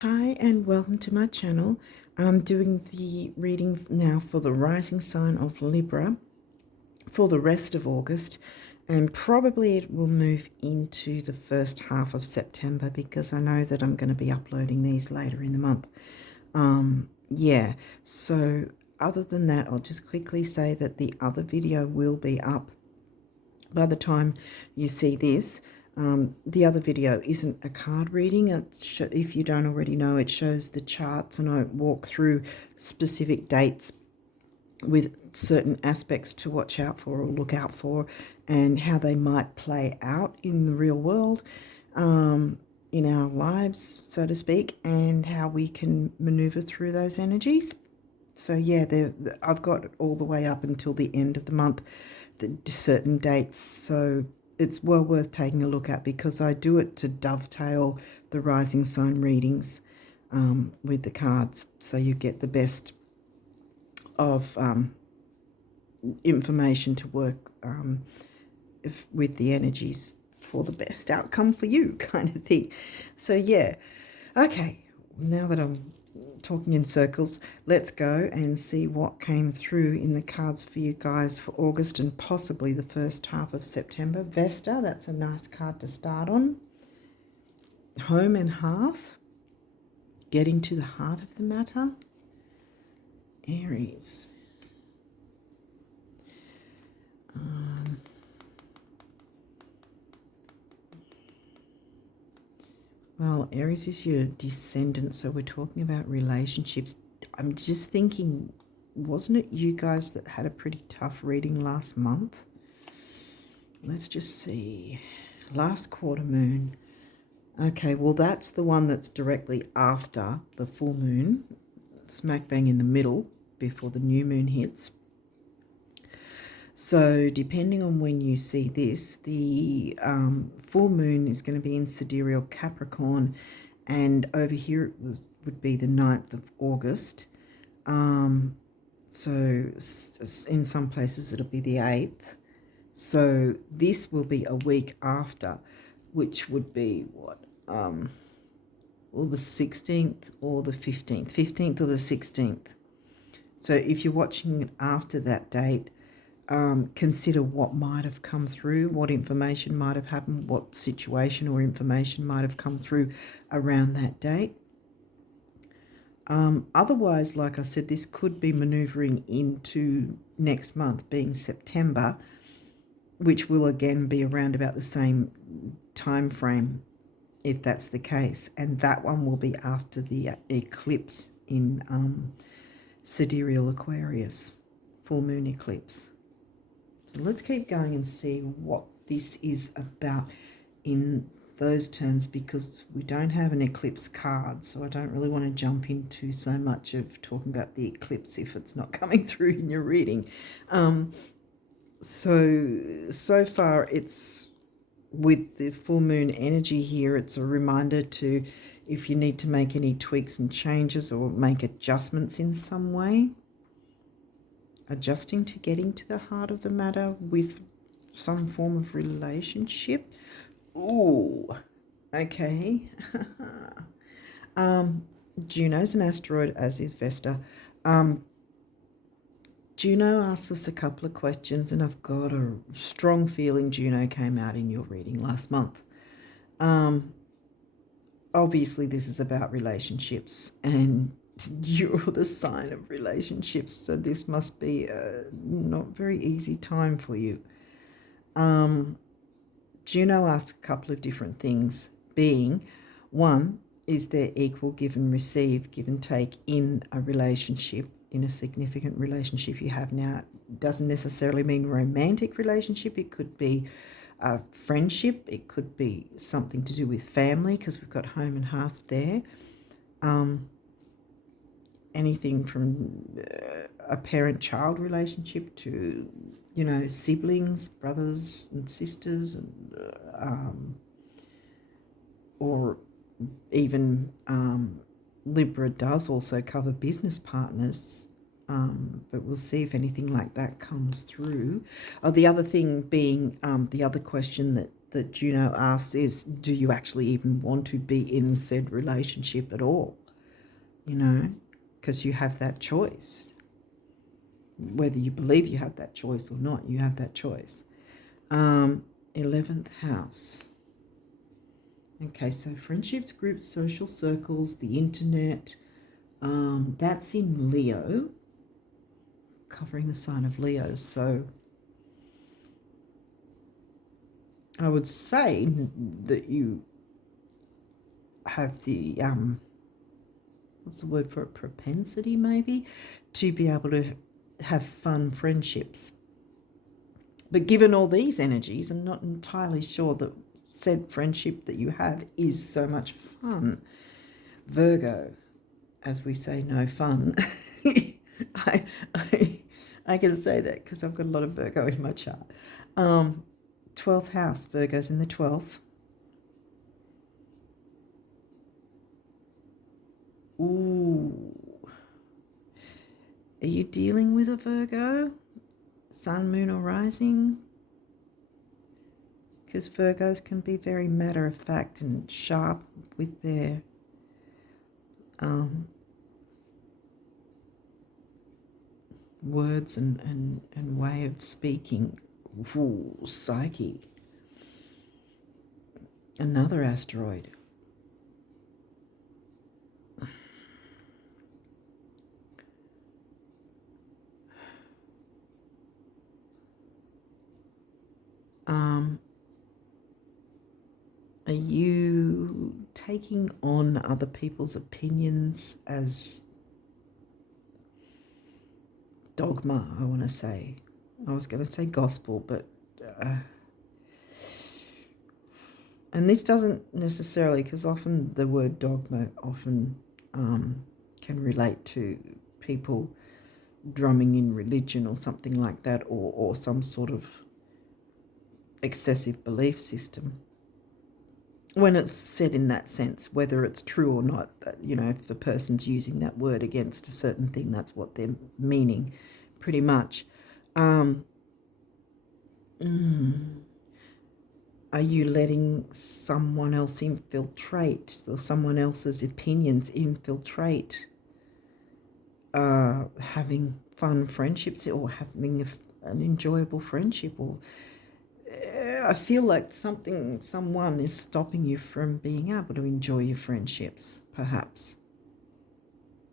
Hi and welcome to my channel. I'm doing the reading now for the rising sign of Libra for the rest of August, and probably it will move into the first half of September because I know that I'm going to be uploading these later in the month. Yeah, so other than that, I'll just quickly say that the other video will be up by the time you see this. The other video isn't a card reading. If you don't already know, it shows the charts and I walk through specific dates with certain aspects to watch out for or look out for and how they might play out in the real world, in our lives, so to speak, and how we can maneuver through those energies. So yeah, I've got all the way up until the end of the month, the certain dates. So it's well worth taking a look at because I do it to dovetail the rising sign readings with the cards. So you get the best of information to work with the energies for the best outcome for you, kind of thing. So yeah, okay, now that I'm talking in circles, let's go and see what came through in the cards for you guys for August and possibly the first half of September. Vesta, that's a nice card to start on. Home and hearth, getting to the heart of the matter. Aries. Well, Aries is your descendant, so we're talking about relationships. I'm just thinking, wasn't it you guys that had a pretty tough reading last month? Let's just see. Last quarter moon. Okay, well, that's the one that's directly after the full moon, smack bang in the middle before the new moon hits. So depending on when you see this, the full moon is going to be in Sidereal Capricorn, and over here it would be the 9th of August. So in some places it'll be the 8th. So this will be a week after, which would be what? Or the 16th or the 15th. 15th or the 16th. So if you're watching it after that date, consider what might have come through, what information might have happened, what situation or information might have come through around that date. Otherwise, like I said, this could be maneuvering into next month, being September, which will again be around about the same time frame, if that's the case. And that one will be after the eclipse in Sidereal Aquarius, full moon eclipse. So let's keep going and see what this is about in those terms, because we don't have an eclipse card, so I don't really want to jump into so much of talking about the eclipse if it's not coming through in your reading. So far it's with the full moon energy here, it's a reminder to, if you need to make any tweaks and changes or make adjustments in some way, adjusting to getting to the heart of the matter with some form of relationship. Ooh, okay. Juno's an asteroid, as is Vesta. Juno asked us a couple of questions, and I've got a strong feeling Juno came out in your reading last month. Obviously, this is about relationships, and you're the sign of relationships, so this must be a not very easy time for you. Juno asks a couple of different things, being, one, is there equal give and receive, give and take in a relationship, in a significant relationship you have now? It doesn't necessarily mean romantic relationship. It could be a friendship. It could be something to do with family, because we've got home and hearth there. Anything from a parent-child relationship to, you know, siblings, brothers and sisters, and or even Libra does also cover business partners, but we'll see if anything like that comes through. Oh, the other thing being, the other question that that Juno asks is, do you actually even want to be in said relationship at all? You know, because you have that choice. Whether you believe you have that choice or not, you have that choice. 11th house. Okay, so friendships, groups, social circles, the internet. That's in Leo, covering the sign of Leo. So I would say that you have the, what's the word for it, propensity maybe, to be able to have fun friendships. But given all these energies, I'm not entirely sure that said friendship that you have is so much fun. Virgo, as we say, no fun. I can say that because I've got a lot of Virgo in my chart. 12th house, Virgo's in the 12th. Ooh. Are you dealing with a Virgo? Sun, moon, or rising? Because Virgos can be very matter-of-fact and sharp with their words and way of speaking. Ooh, Psyche. Another asteroid. Are you taking on other people's opinions as dogma, I want to say? I was going to say gospel, but... and this doesn't necessarily, because often the word dogma often can relate to people drumming in religion or something like that, or some sort of excessive belief system. When it's said in that sense, whether it's true or not, that, you know, if the person's using that word against a certain thing, that's what they're meaning, pretty much. Are you letting someone else infiltrate, or someone else's opinions infiltrate having fun friendships, or having an enjoyable friendship? Or I feel like someone is stopping you from being able to enjoy your friendships, perhaps.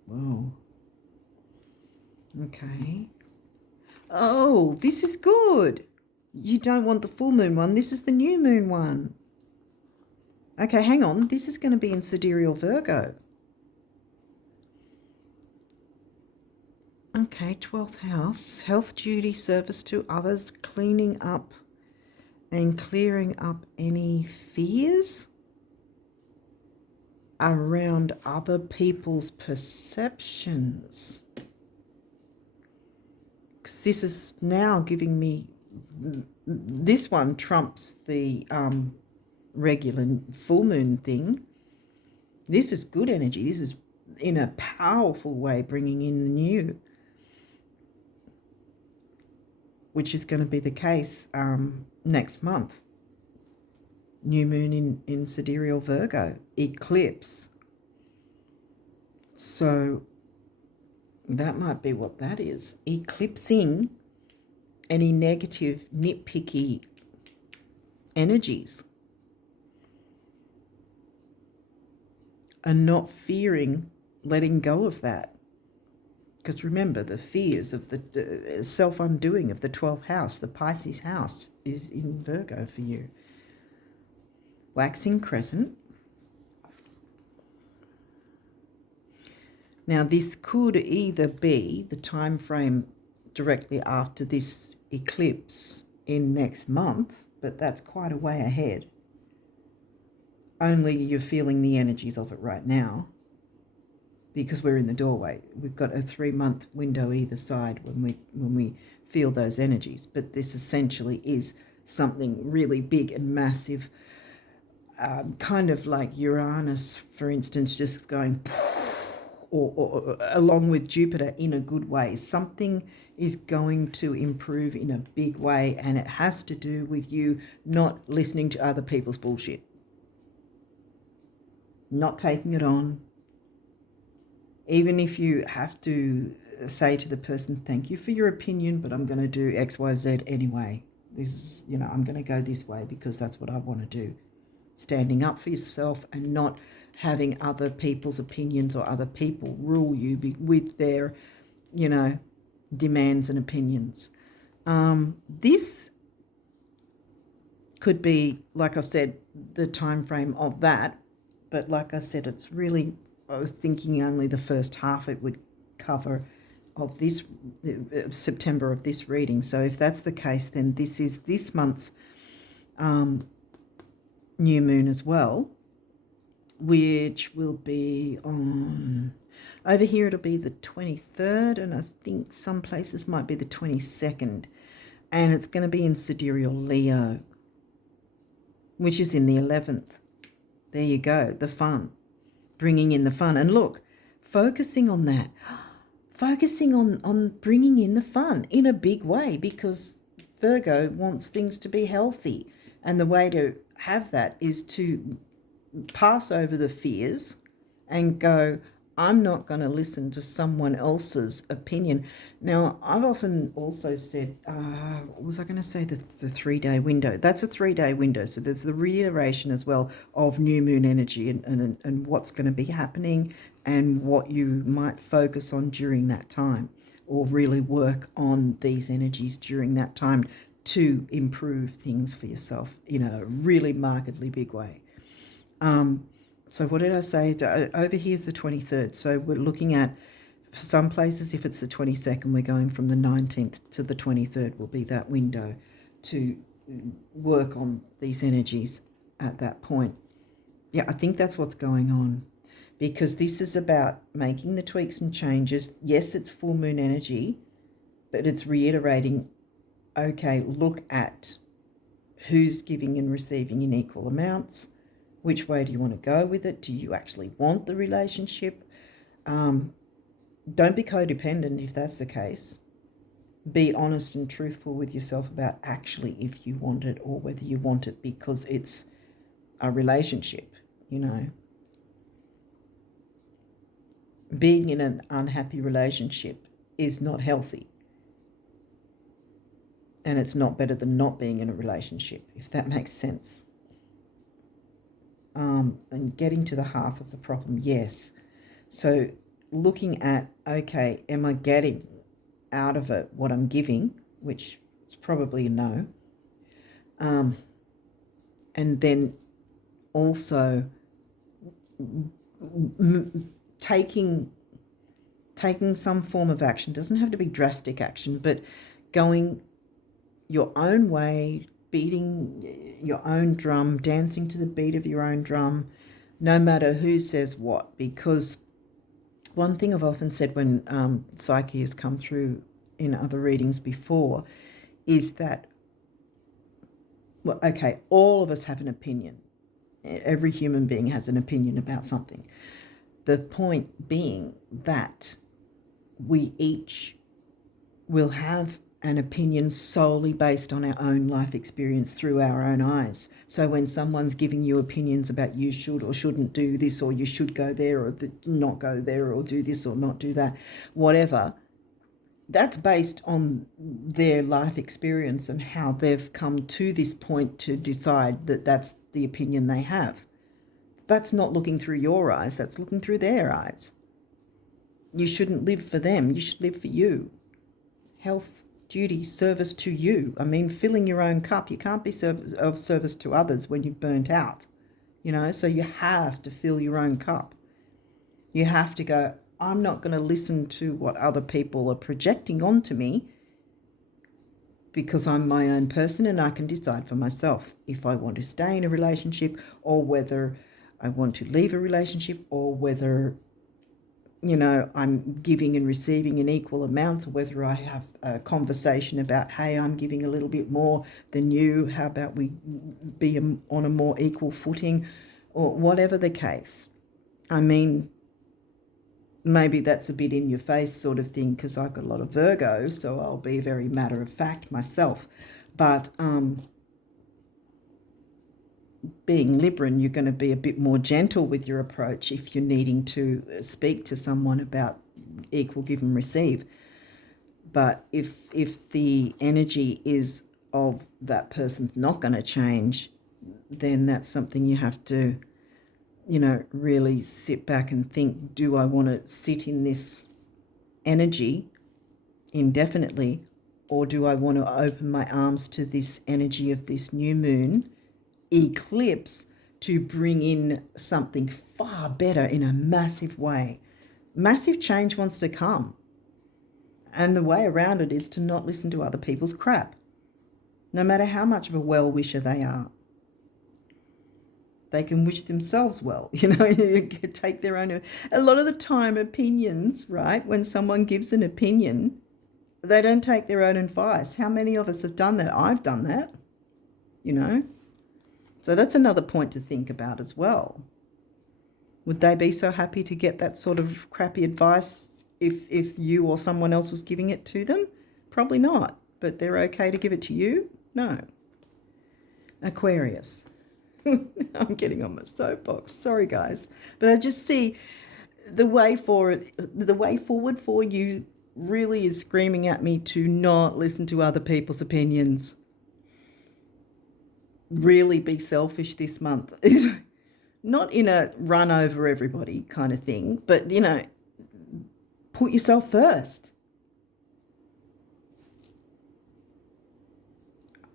Whoa. Okay. Oh, this is good. You don't want the full moon one. This is the new moon one. Okay, hang on. This is going to be in sidereal Virgo. Okay, 12th house. Health, duty, service to others, cleaning up and clearing up any fears around other people's perceptions. Because this is now giving me, this one trumps the regular full moon thing. This is good energy. This is in a powerful way bringing in the new, which is going to be the case next month. New moon in sidereal Virgo, eclipse. So that might be what that is. Eclipsing any negative, nitpicky energies. And not fearing letting go of that. Because remember, the fears of the self-undoing of the 12th house, the Pisces house, is in Virgo for you. Waxing crescent. Now, this could either be the time frame directly after this eclipse in next month, but that's quite a way ahead. Only you're feeling the energies of it right now, because we're in the doorway. We've got a 3-month window either side when we feel those energies. But this essentially is something really big and massive, kind of like Uranus, for instance, just going or along with Jupiter in a good way. Something is going to improve in a big way, and it has to do with you not listening to other people's bullshit, not taking it on. Even if you have to say to the person, thank you for your opinion, but I'm going to do X, Y, Z anyway. This is, I'm going to go this way because that's what I want to do. Standing up for yourself and not having other people's opinions or other people rule you with their, demands and opinions. This could be, like I said, the time frame of that. But like I said, it's really, I was thinking only the first half it would cover of this September of this reading. So if that's the case, then this is this month's new moon as well, which will be on, over here it'll be the 23rd, and I think some places might be the 22nd, and it's going to be in Sidereal Leo, which is in the 11th. There you go, the fun, bringing in the fun. And look, focusing on that, focusing on bringing in the fun in a big way, because Virgo wants things to be healthy, and the way to have that is to pass over the fears and go, I'm not going to listen to someone else's opinion. Now, I've often also said, what was I going to say, the 3-day window? That's a 3-day window. So there's the reiteration as well of new moon energy and what's going to be happening and what you might focus on during that time, or really work on these energies during that time to improve things for yourself in a really markedly big way. So what did I say? Over here is the 23rd. So we're looking at, for some places, if it's the 22nd, we're going from the 19th to the 23rd will be that window to work on these energies at that point. Yeah, I think that's what's going on, because this is about making the tweaks and changes. Yes, it's full moon energy, but it's reiterating, okay, look at who's giving and receiving in equal amounts. Which way do you want to go with it? Do you actually want the relationship? Don't be codependent if that's the case. Be honest and truthful with yourself about actually if you want it, or whether you want it because it's a relationship, Being in an unhappy relationship is not healthy. And it's not better than not being in a relationship, if that makes sense. And getting to the heart of the problem, yes. So looking at, okay, am I getting out of it what I'm giving, which is probably a no. And then also taking some form of action. Doesn't have to be drastic action, but going your own way, beating your own drum, dancing to the beat of your own drum, no matter who says what. Because one thing I've often said when Psyche has come through in other readings before is that, well, okay, all of us have an opinion. Every human being has an opinion about something. The point being that we each will have an opinion solely based on our own life experience through our own eyes. So when someone's giving you opinions about you should or shouldn't do this, or you should go there or not go there, or do this or not do that, whatever, that's based on their life experience and how they've come to this point to decide that that's the opinion they have. That's not looking through your eyes, that's looking through their eyes. You shouldn't live for them, you should live for you. Health, duty, service to you. I mean, filling your own cup. You can't be of service to others when you've burnt out, so you have to fill your own cup. You have to go, I'm not going to listen to what other people are projecting onto me, because I'm my own person and I can decide for myself if I want to stay in a relationship, or whether I want to leave a relationship, or whether I'm giving and receiving in equal amounts, or whether I have a conversation about, hey, I'm giving a little bit more than you. How about we be on a more equal footing, or whatever the case. I mean, maybe that's a bit in your face sort of thing, because I've got a lot of Virgo, so I'll be very matter of fact myself. But being Libran, you're going to be a bit more gentle with your approach if you're needing to speak to someone about equal give and receive. But if the energy is of that person's not going to change, then that's something you have to, really sit back and think, do I want to sit in this energy indefinitely, or do I want to open my arms to this energy of this new moon eclipse to bring in something far better in a massive way? Massive change wants to come. And the way around it is to not listen to other people's crap, no matter how much of a well-wisher they are. They can wish themselves well, take their own. A lot of the time, opinions, right, when someone gives an opinion, they don't take their own advice. How many of us have done that? I've done that, So that's another point to think about as well. Would they be so happy to get that sort of crappy advice if you or someone else was giving it to them? Probably not, but they're okay to give it to you? No. Aquarius. I'm getting on my soapbox. Sorry, guys. But I just see the way forward for you really is screaming at me to not listen to other people's opinions. Really be selfish this month. Not in a run over everybody kind of thing, but, put yourself first.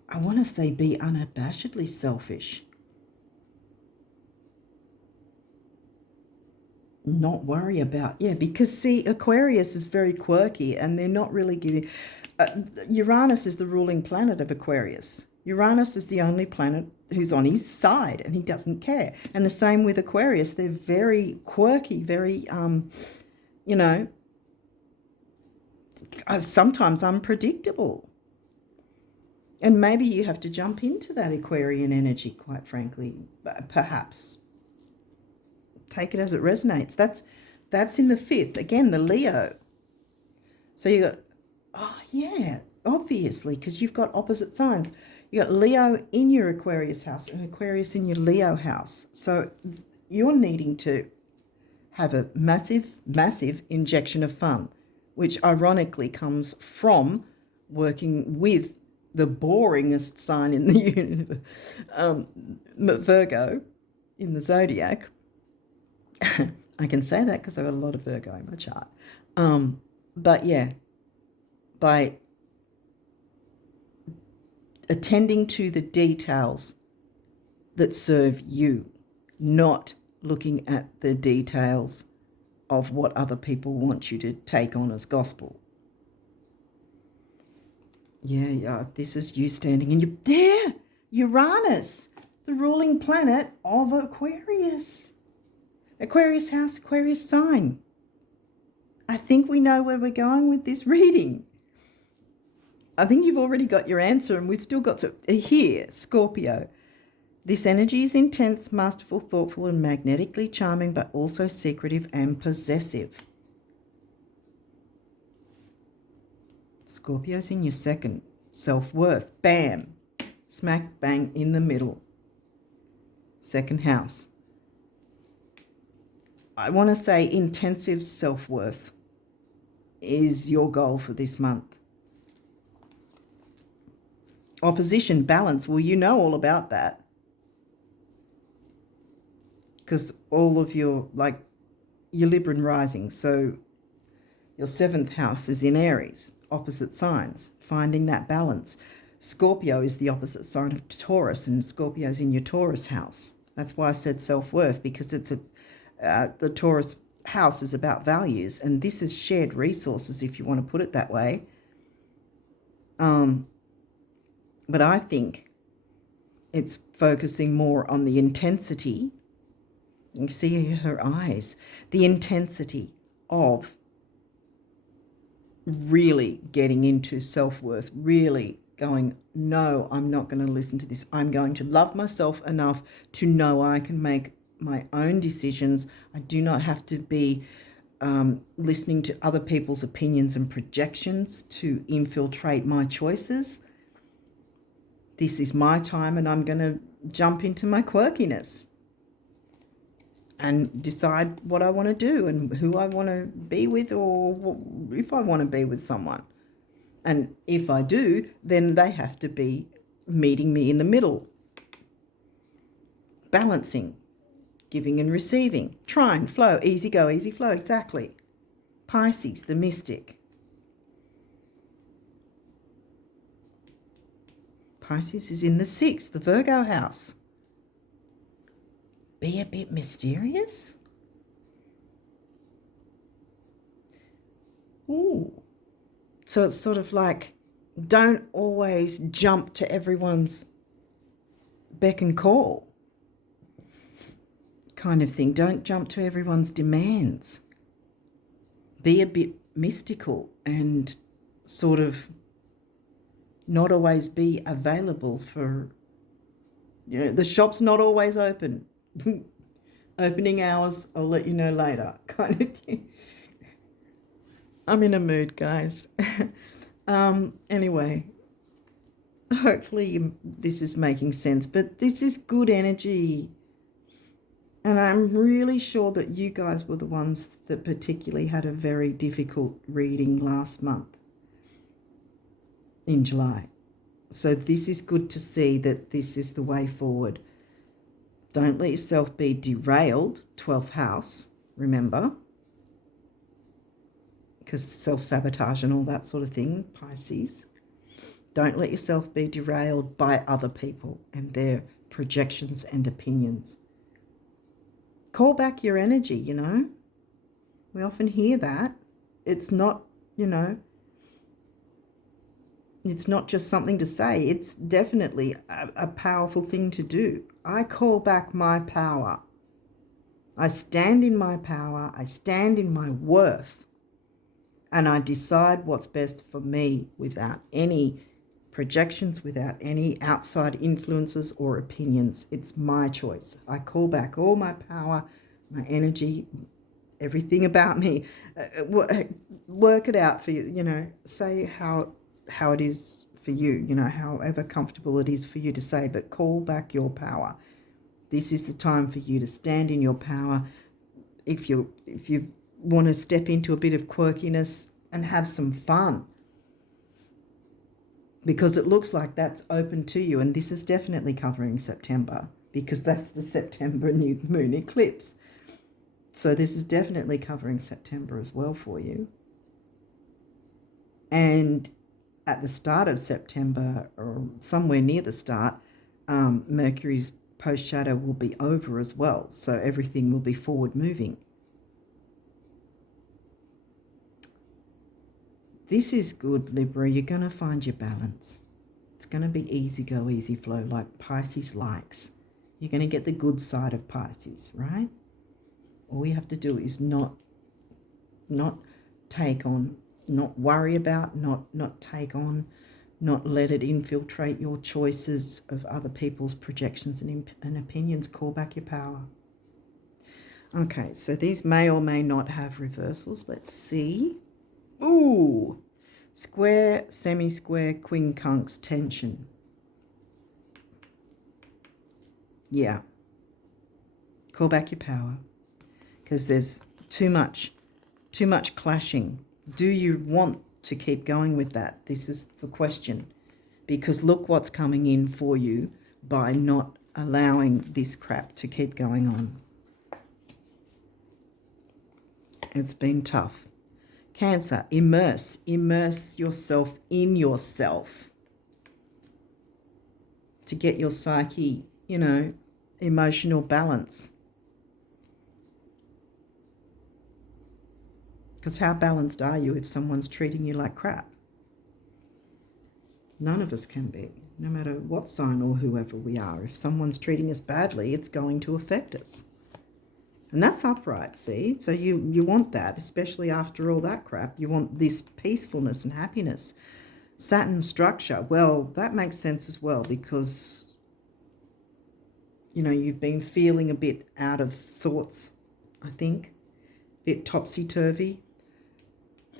I want to say be unabashedly selfish. Not worry about, because see, Aquarius is very quirky and they're not really giving. Uranus is the ruling planet of Aquarius. Uranus is the only planet who's on his side and he doesn't care. And the same with Aquarius. They're very quirky, very, sometimes unpredictable. And maybe you have to jump into that Aquarian energy, quite frankly, perhaps. Take it as it resonates. That's in the 5th. Again, the Leo. So you got, obviously, because you've got opposite signs. You got Leo in your Aquarius house and Aquarius in your Leo house. So you're needing to have a massive, massive injection of fun, which ironically comes from working with the boringest sign in the universe, Virgo, in the zodiac. I can say that because I've got a lot of Virgo in my chart. But yeah, by attending to the details that serve you, not looking at the details of what other people want you to take on as gospel. Yeah, this is you standing in there, Uranus, the ruling planet of Aquarius. Aquarius house, Aquarius sign. I think we know where we're going with this reading. I think you've already got your answer, and we've still got to here, Scorpio. This energy is intense, masterful, thoughtful, and magnetically charming, but also secretive and possessive. Scorpio's in your 2nd. Self-worth. Bam. Smack bang in the middle. 2nd house. I want to say intensive self-worth is your goal for this month. Opposition, balance. Well, you know all about that. Because all of your Libran rising. So your 7th house is in Aries, opposite signs, finding that balance. Scorpio is the opposite sign of Taurus, and Scorpio's in your Taurus house. That's why I said self-worth, because it's the Taurus house is about values, and this is shared resources, if you want to put it that way. But I think it's focusing more on the intensity. You see her eyes, the intensity of really getting into self-worth, really going, no, I'm not going to listen to this. I'm going to love myself enough to know I can make my own decisions. I do not have to be listening to other people's opinions and projections to infiltrate my choices. This is my time, and I'm going to jump into my quirkiness and decide what I want to do and who I want to be with, or if I want to be with someone. And if I do, then they have to be meeting me in the middle. Balancing, giving and receiving, trine, flow, easy go, easy flow, exactly. Pisces, the mystic. Pisces is in the 6th, the Virgo house. Be a bit mysterious. Ooh. So it's sort of like, don't always jump to everyone's beck and call kind of thing. Don't jump to everyone's demands. Be a bit mystical and sort of not always be available for, the shop's not always open. Opening hours, I'll let you know later, kind of thing. I'm in a mood, guys. Anyway, hopefully this is making sense, but this is good energy. And I'm really sure that you guys were the ones that particularly had a very difficult reading last month in July. So this is good to see that this is the way forward. Don't let yourself be derailed, 12th house, remember, because self-sabotage and all that sort of thing, Pisces. Don't let yourself be derailed by other people and their projections and opinions. Call back your energy, We often hear that. It's not, it's not just something to say. It's definitely a powerful thing to do. I call back my power. I stand in my power. I stand in my worth. And I decide what's best for me without any projections, without any outside influences or opinions. It's my choice. I call back all my power, my energy, everything about me. Work it out for you, say how it is for you, however comfortable it is for you to say, but call back your power. This is the time for you to stand in your power. If you want to step into a bit of quirkiness and have some fun, because it looks like that's open to you, and this is definitely covering September because that's the September new moon eclipse. So this is definitely covering September as well for you. And at the start of September, or somewhere near the start, Mercury's post-shadow will be over as well. So everything will be forward moving. This is good, Libra. You're going to find your balance. It's going to be easy go, easy flow, like Pisces likes. You're going to get the good side of Pisces, right? All you have to do is not take on, not worry about, not take on, not let it infiltrate your choices of other people's projections and opinions. Call back your power. Okay, so these may or may not have reversals. Let's see. Ooh, square, semi-square, quincunx tension. Yeah. Call back your power because there's too much clashing. Do you want to keep going with that? This is the question, because look what's coming in for you by not allowing this crap to keep going on. It's been tough. Cancer, immerse yourself in yourself to get your psyche, emotional balance. Because how balanced are you if someone's treating you like crap? None of us can be, no matter what sign or whoever we are. If someone's treating us badly, it's going to affect us. And that's upright, see? So you want that, especially after all that crap. You want this peacefulness and happiness. Saturn structure, well, that makes sense as well because, you've been feeling a bit out of sorts, I think. bit topsy-turvy.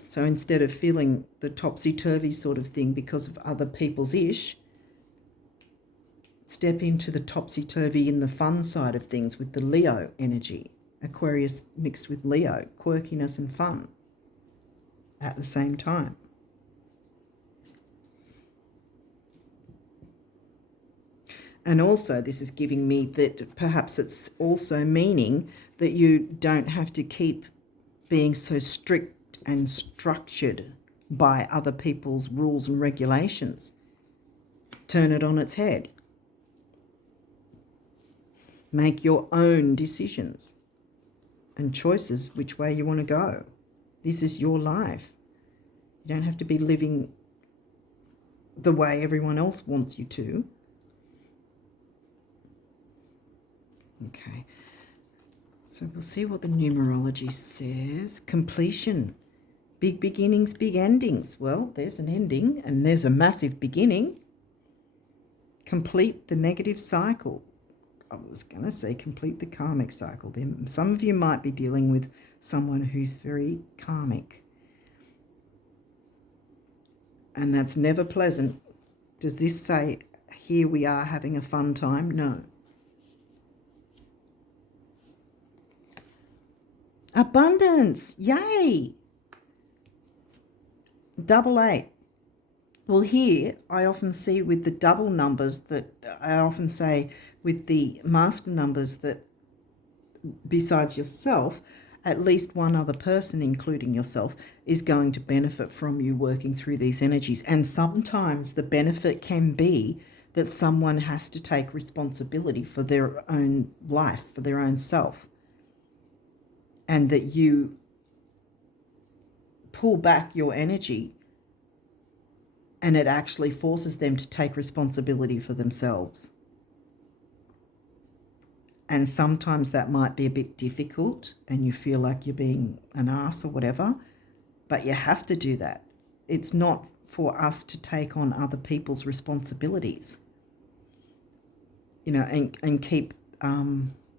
So instead of feeling the topsy-turvy sort of thing because of other people's ish, step into the topsy-turvy in the fun side of things with the Leo energy. Aquarius mixed with Leo, quirkiness and fun at the same time. And also this is giving me that perhaps it's also meaning that you don't have to keep being so strict and structured by other people's rules and regulations. Turn it on its head. Make your own decisions and choices which way you want to go. This is your life. You don't have to be living the way everyone else wants you to. Okay, so we'll see what the numerology says. Completion. Big beginnings, big endings. Well, there's an ending and there's a massive beginning. Complete the negative cycle. I was going to say complete the karmic cycle. Then some of you might be dealing with someone who's very karmic. And that's never pleasant. Does this say, here we are having a fun time? No. Abundance. Yay. 88. Well, here I often see with the double numbers that I often say with the master numbers that besides yourself, at least one other person, including yourself, is going to benefit from you working through these energies. And sometimes the benefit can be that someone has to take responsibility for their own life, for their own self, and that you pull back your energy and it actually forces them to take responsibility for themselves. And sometimes that might be a bit difficult and you feel like you're being an ass or whatever, but you have to do that. It's not for us to take on other people's responsibilities, you know, and keep,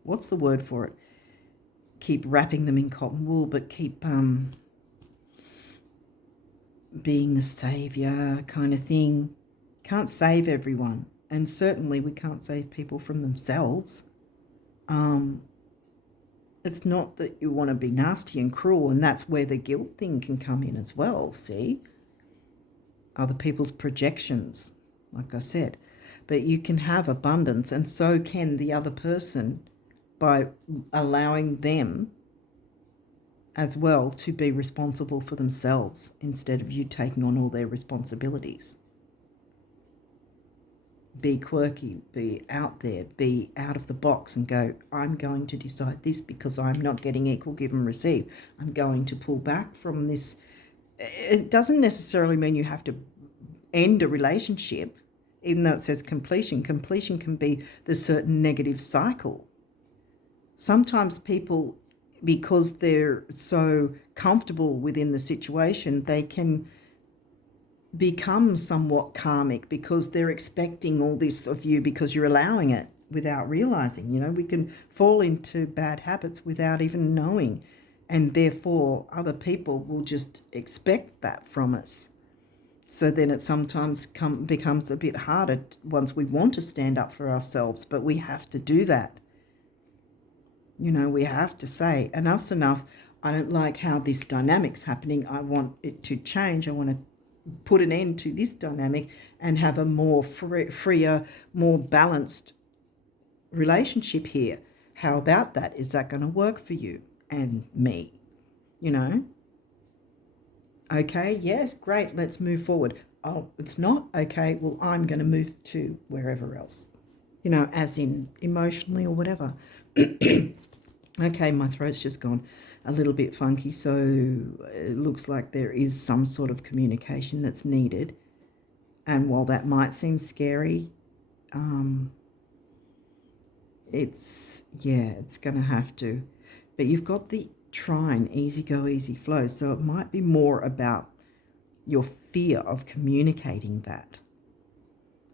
what's the word for it? Keep wrapping them in cotton wool, but keep being the savior kind of thing. Can't save everyone. And certainly we can't save people from themselves. It's not that you want to be nasty and cruel, and that's where the guilt thing can come in as well, see? Other people's projections, like I said. But you can have abundance, and so can the other person, by allowing them as well to be responsible for themselves instead of you taking on all their responsibilities. Be quirky, be out there, be out of the box and go, I'm going to decide this because I'm not getting equal give and receive. I'm going to pull back from this. It doesn't necessarily mean you have to end a relationship, even though it says completion. Completion can be the certain negative cycle. Sometimes people, because they're so comfortable within the situation, they can become somewhat karmic because they're expecting all this of you because you're allowing it without realizing. You know, we can fall into bad habits without even knowing, and therefore other people will just expect that from us. So then it sometimes becomes a bit harder once we want to stand up for ourselves, but we have to do that. You know, we have to say, enough's enough. I don't like how this dynamic's happening. I want it to change. I want to put an end to this dynamic and have a more freer, more balanced relationship here. How about that? Is that going to work for you and me? You know? Okay, yes, great, let's move forward. Oh, it's not? Okay, well, I'm going to move to wherever else. You know, as in emotionally or whatever. Okay, my throat's just gone a little bit funky, so it looks like there is some sort of communication that's needed. And while that might seem scary, it's going to have to. But you've got the trine, easy go, easy flow, so it might be more about your fear of communicating that.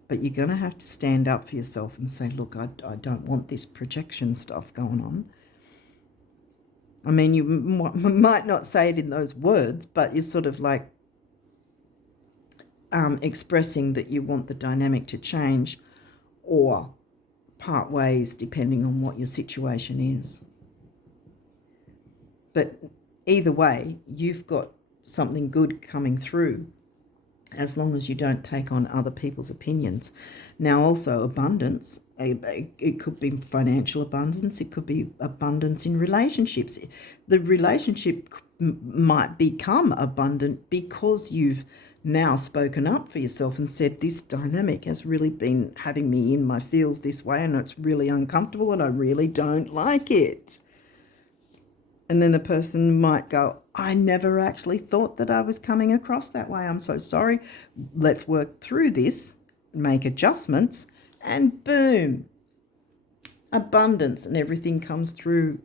But you're going to have to stand up for yourself and say, look, I don't want this projection stuff going on. I mean, you might not say it in those words, but you're sort of like expressing that you want the dynamic to change or part ways depending on what your situation is. But either way, you've got something good coming through as long as you don't take on other people's opinions. Now, also abundance, it could be financial abundance, it could be abundance in relationships. The relationship might become abundant because you've now spoken up for yourself and said, this dynamic has really been having me in my feels this way and it's really uncomfortable and I really don't like it. And then the person might go, I never actually thought that I was coming across that way. I'm so sorry. Let's work through this, make adjustments, and boom, abundance, and everything comes through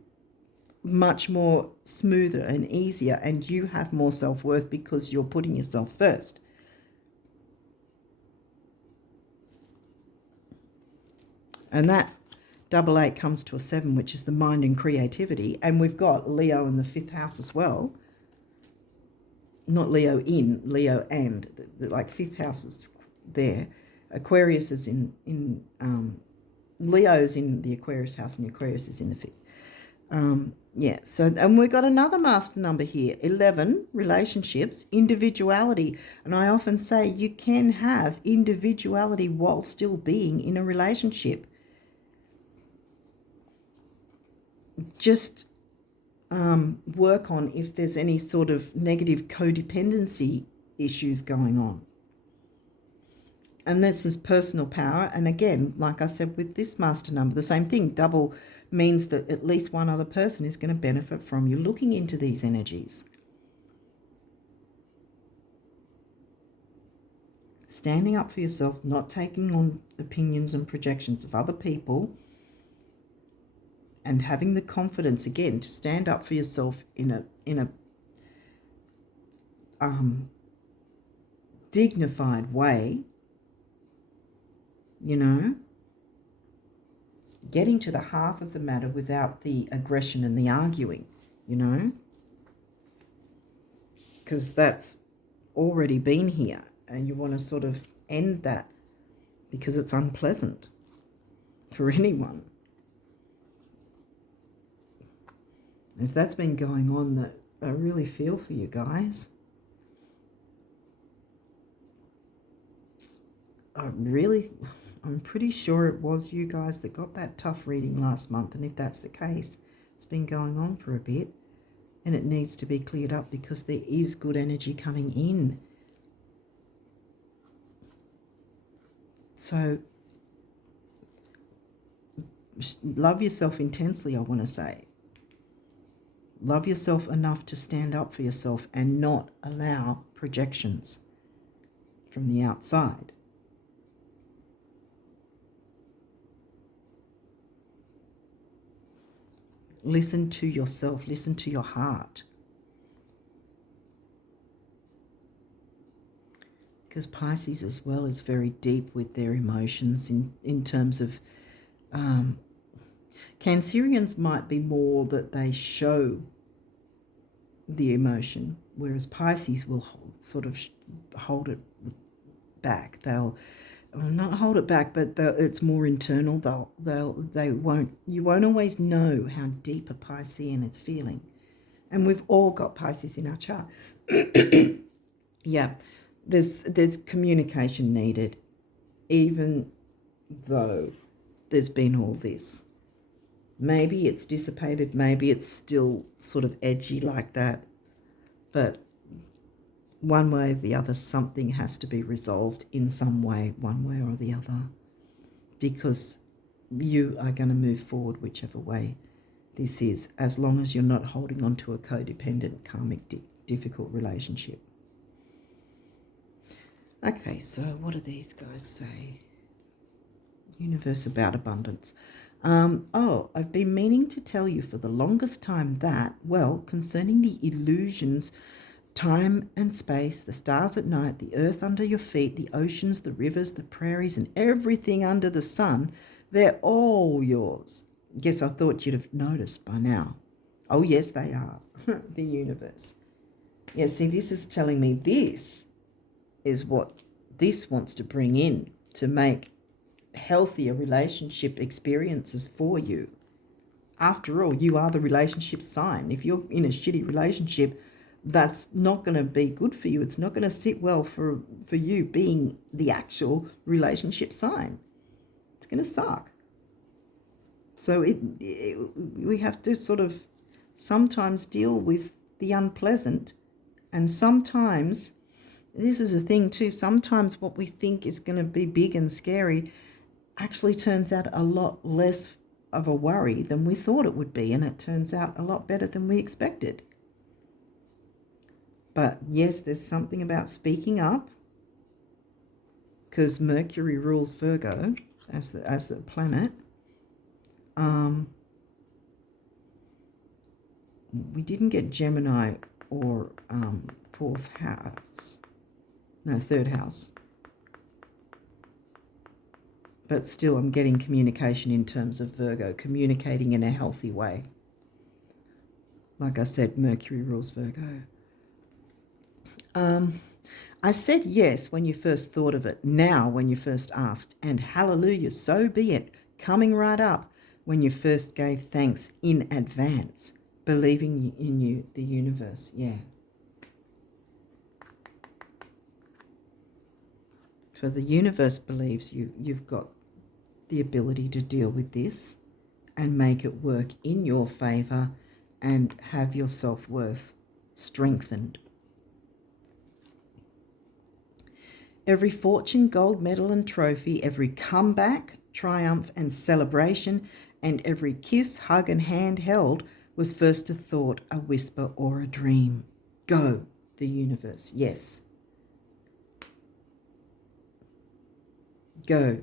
much more smoother and easier, and you have more self-worth because you're putting yourself first. And that 8 comes to a 7, which is the mind and creativity. And we've got Leo in the 5th house as well. Not Leo in, Leo and. Like 5th house is there. Aquarius is in Leo's in the Aquarius house and Aquarius is in the 5th. Yeah, so, and we've got another master number here, 11, relationships, individuality. And I often say you can have individuality while still being in a relationship. Just work on if there's any sort of negative codependency issues going on. And this is personal power. And again, like I said with this master number, the same thing. Double means that at least one other person is going to benefit from you looking into these energies. Standing up for yourself, not taking on opinions and projections of other people, and having the confidence again to stand up for yourself in a dignified way, you know, getting to the heart of the matter without the aggression and the arguing, you know, because that's already been here and you want to sort of end that because it's unpleasant for anyone. If that's been going on, that I really feel for you guys. I'm pretty sure it was you guys that got that tough reading last month. And if that's the case, it's been going on for a bit and it needs to be cleared up because there is good energy coming in. So love yourself intensely, I want to say. Love yourself enough to stand up for yourself and not allow projections from the outside. Listen to yourself. Listen to your heart. Because Pisces as well is very deep with their emotions in terms of... Cancerians might be more that they show the emotion, whereas Pisces will sort of hold it back. They'll not hold it back, but it's more internal. You won't always know how deep a Piscean is feeling, and we've all got Pisces in our chart. Yeah, there's communication needed, even though there's been all this. Maybe it's dissipated, maybe it's still sort of edgy like that, but one way or the other, something has to be resolved in some way, one way or the other, because you are going to move forward whichever way this is, as long as you're not holding on to a codependent, karmic, difficult relationship. Okay, so what do these guys say? Universe about abundance. I've been meaning to tell you for the longest time that, well, concerning the illusions, time and space, the stars at night, the earth under your feet, the oceans, the rivers, the prairies, and everything under the sun, they're all yours. Guess I thought you'd have noticed by now. Oh, yes, they are. The universe. Yeah, see, this is telling me this is what this wants to bring in to make healthier relationship experiences for you. After all, you are the relationship sign. If you're in a shitty relationship, that's not going to be good for you. It's not going to sit well for you being the actual relationship sign. It's going to suck. So we have to sort of sometimes deal with the unpleasant, and sometimes, this is a thing too, sometimes what we think is going to be big and scary actually turns out a lot less of a worry than we thought it would be, and it turns out a lot better than we expected. But yes, there's something about speaking up, because Mercury rules Virgo as the planet. We didn't get Gemini or fourth house. No, third house. But still, I'm getting communication in terms of Virgo, communicating in a healthy way. Like I said, Mercury rules Virgo. I said yes when you first thought of it, now when you first asked, and hallelujah, so be it, coming right up when you first gave thanks in advance, believing in you, the universe, yeah. So the universe believes you've got the ability to deal with this and make it work in your favour and have your self-worth strengthened. Every fortune, gold medal and trophy, every comeback, triumph and celebration, and every kiss, hug and hand held was first a thought, a whisper or a dream. Go, the universe, yes. Go.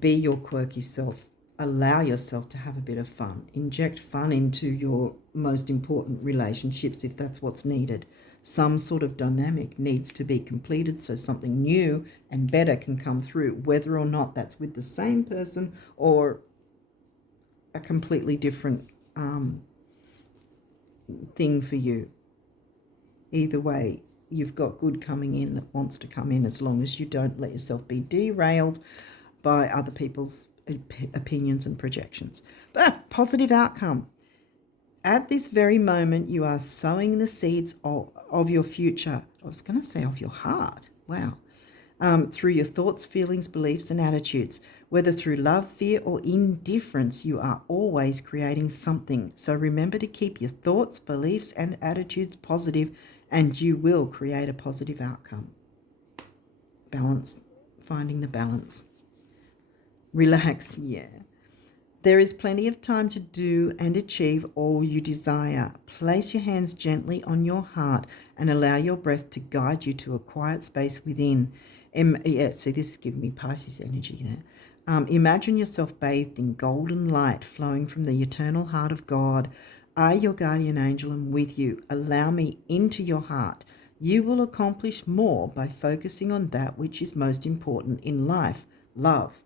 Be your quirky self. Allow yourself to have a bit of fun. Inject fun into your most important relationships if that's what's needed. Some sort of dynamic needs to be completed so something new and better can come through, whether or not that's with the same person or a completely different thing for you. Either way, you've got good coming in that wants to come in, as long as you don't let yourself be derailed by other people's opinions and projections. But positive outcome. At this very moment, you are sowing the seeds of your future. I was going to say of your heart. Wow. Through your thoughts, feelings, beliefs, and attitudes. Whether through love, fear, or indifference, you are always creating something. So remember to keep your thoughts, beliefs, and attitudes positive, and you will create a positive outcome. Balance, finding the balance. Relax, yeah. There is plenty of time to do and achieve all you desire. Place your hands gently on your heart and allow your breath to guide you to a quiet space within. See, this is giving me Pisces energy there. Imagine yourself bathed in golden light flowing from the eternal heart of God. I, your guardian angel, am with you. Allow me into your heart. You will accomplish more by focusing on that which is most important in life, love.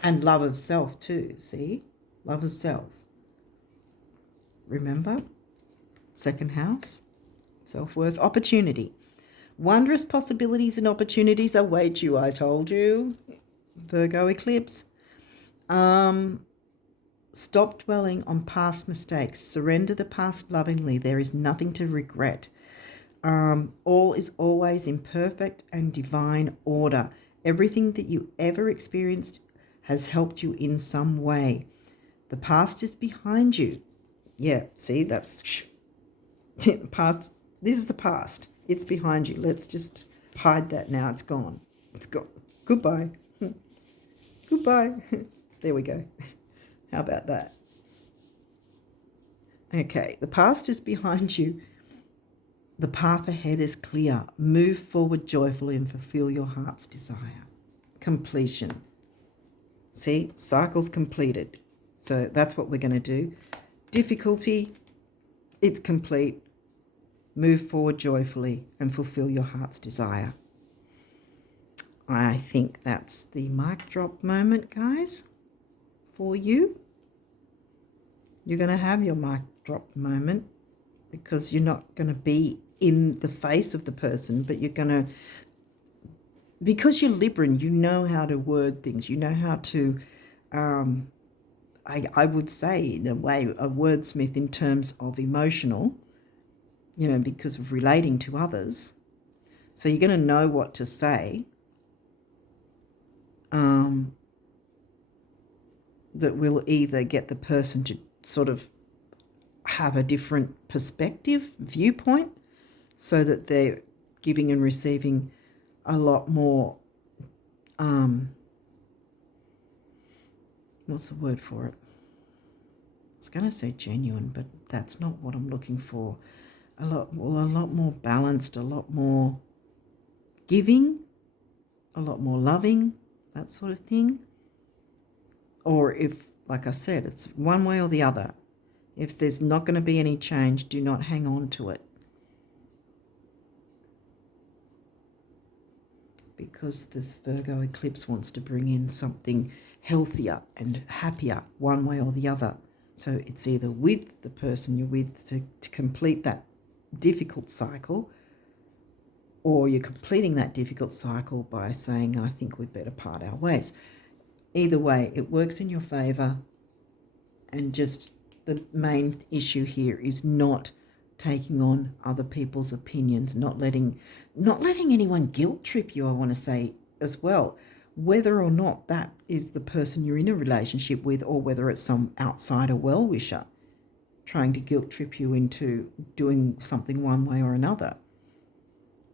And love of self too, see? Love of self. Remember? Second house, self-worth, opportunity. Wondrous possibilities and opportunities await you, I told you. Virgo eclipse. Stop dwelling on past mistakes. Surrender the past lovingly. There is nothing to regret. All is always in perfect and divine order. Everything that you ever experienced has helped you in some way. The past is behind you. Yeah, see, that's the past. This is the past. It's behind you. Let's just hide that now. It's gone. It's gone. Goodbye. Goodbye. There we go. How about that? Okay, the past is behind you. The path ahead is clear. Move forward joyfully and fulfill your heart's desire. Completion. See, cycle's completed. So that's what we're going to do. Difficulty, it's complete. Move forward joyfully and fulfill your heart's desire. I think that's the mic drop moment, guys, for you. You're going to have your mic drop moment because you're not going to be in the face of the person, but you're going to, because you're Libran, you know how to word things. You know how to, I would say, in a way, a wordsmith in terms of emotional, because of relating to others. So you're going to know what to say that will either get the person to sort of have a different perspective, viewpoint, so that they're giving and receiving a lot more, what's the word for it? I was going to say genuine, but that's not what I'm looking for. A lot more balanced, a lot more giving, a lot more loving, that sort of thing. Or if, like I said, it's one way or the other. If there's not going to be any change, do not hang on to it. Because this Virgo eclipse wants to bring in something healthier and happier one way or the other. So it's either with the person you're with to complete that difficult cycle, or you're completing that difficult cycle by saying, I think we'd better part our ways. Either way, it works in your favour, and just the main issue here is not taking on other people's opinions, not letting anyone guilt trip you, I want to say as well, whether or not that is the person you're in a relationship with, or whether it's some outsider well-wisher trying to guilt trip you into doing something one way or another.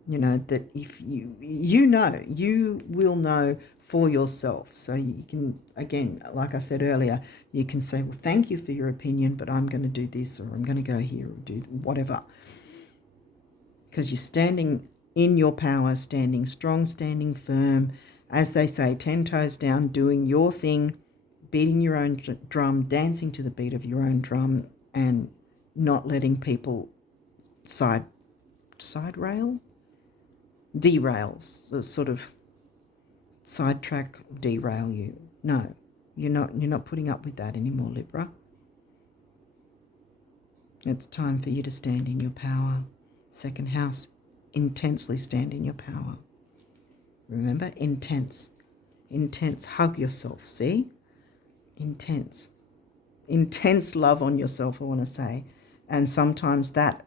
That if you will know for yourself. So you can, again, like I said earlier, you can say, well, thank you for your opinion, but I'm going to do this, or I'm going to go here, or do whatever. Because you're standing in your power, standing strong, standing firm, as they say, 10 toes down, doing your thing, beating your own drum, dancing to the beat of your own drum, and not letting people derails, sort of sidetrack, derail you. No, you're not putting up with that anymore, Libra. It's time for you to stand in your power. Second house, intensely stand in your power. Remember, intense, hug yourself, see? Intense love on yourself, I want to say. And sometimes that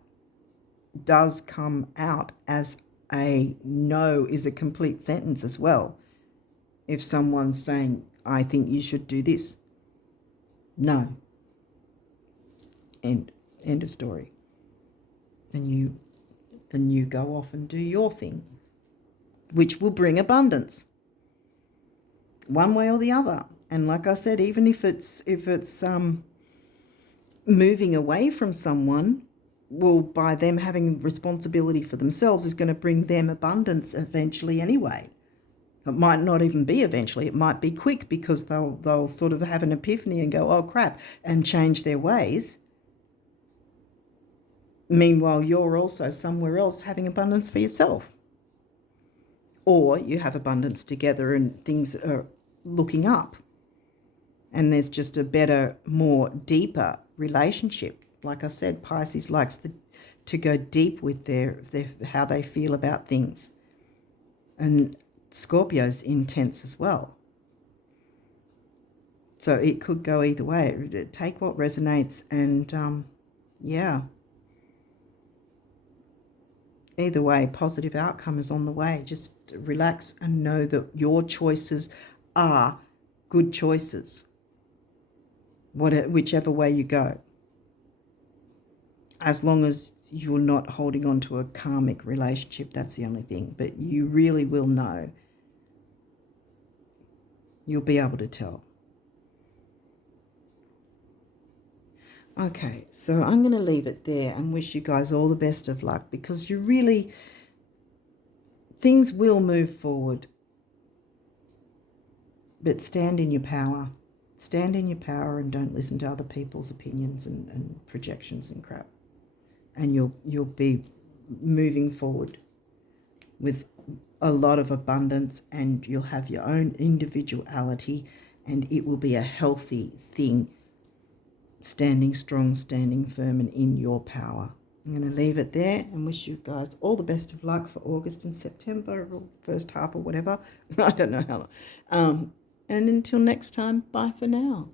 does come out as a no is a complete sentence as well. If someone's saying, I think you should do this, no. End of story. And you go off and do your thing, which will bring abundance, one way or the other. And like I said, even if it's moving away from someone, well, by them having responsibility for themselves is going to bring them abundance eventually anyway. It might not even be eventually. It might be quick, because they'll sort of have an epiphany and go, oh, crap, and change their ways. Meanwhile, you're also somewhere else having abundance for yourself. Or you have abundance together and things are looking up. And there's just a better, more deeper relationship. Like I said, Pisces likes to go deep with their how they feel about things. And Scorpio's intense as well. So it could go either way. Take what resonates, and either way, positive outcome is on the way. Just relax and know that your choices are good choices, whichever way you go. As long as you're not holding on to a karmic relationship, that's the only thing. But you really will know. You'll be able to tell. Okay, so I'm going to leave it there and wish you guys all the best of luck, because things will move forward. But stand in your power. Stand in your power and don't listen to other people's opinions and projections and crap. And you'll be moving forward with a lot of abundance, and you'll have your own individuality, and it will be a healthy thing standing strong, standing firm, and in your power. I'm going to leave it there and wish you guys all the best of luck for August and September, or first half or whatever. I don't know how long. And until next time, bye for now.